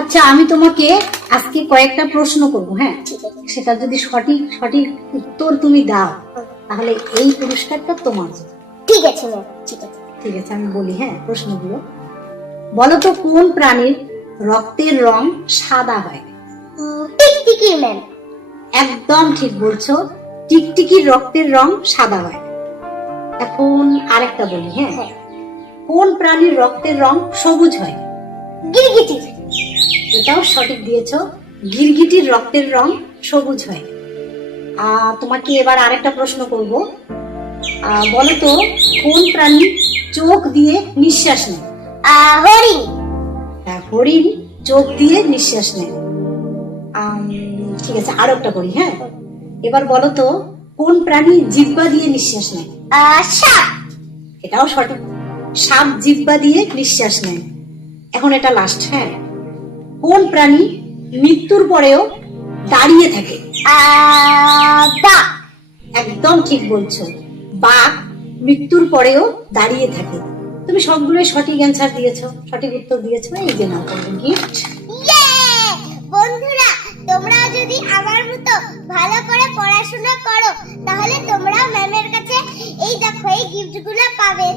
আচ্ছা, আমি তোমাকে আজকে কয়েকটা প্রশ্ন করবো, হ্যাঁ? ঠিক আছে। সেটা যদি সঠিক সঠিক উত্তর তুমি দাও তাহলে এই পুরস্কারটা তোমার। ঠিক আছে ম্যাম, ঠিক আছে। ঠিক আছে, আমি বলি, হ্যাঁ, প্রশ্নগুলো। বলো তো কোন প্রাণীর রক্তের রং সাদা হয়? টিকটিকি ম্যাম। একদম ঠিক বলছো, টিকটিকির রক্তের রং সাদা হয়। এখন আরেকটা বলি, হ্যাঁ, হ্যাঁ। কোন প্রাণীর রক্তের রং সবুজ হয়? গিরগিটি। এটাও সঠিক দিয়েছো, গিরগিটির রক্তের রং সবুজ হয়। তোমাকে এবার আরেকটা প্রশ্ন করব। বলো তো কোন প্রাণী চোখ দিয়ে নিঃশ্বাস নেয়? হরিণ। হ্যাঁ, হরিণ চোখ দিয়ে নিঃশ্বাস নেয়। ঠিক আছে, আরো একটা করি, হ্যাঁ। এবার বলো তো কোন প্রাণী জিহ্বা দিয়ে নিঃশ্বাস নেয়? সাপ। এটাও সঠিক, সাপ জিহ্বা দিয়ে নিঃশ্বাস নেয়। এখন এটা লাস্ট, হ্যাঁ। কোন প্রাণী মৃত্যুর পরেও দাঁড়িয়ে থাকে? বাঘ। একদম ঠিক বলছো, বাঘ মৃত্যুর পরেও দাঁড়িয়ে থাকে। তুমি সবগুলোই সঠিক অ্যান্সার দিয়েছো, সঠিক উত্তর দিয়েছো। এই যে নাও তোমার গিফট। বন্ধুরা, তোমরা যদি আমার মতো ভালো করে পড়াশোনা করো তাহলে তোমরা ম্যামের কাছে এই দেখো এই গিফটগুলো পাবে।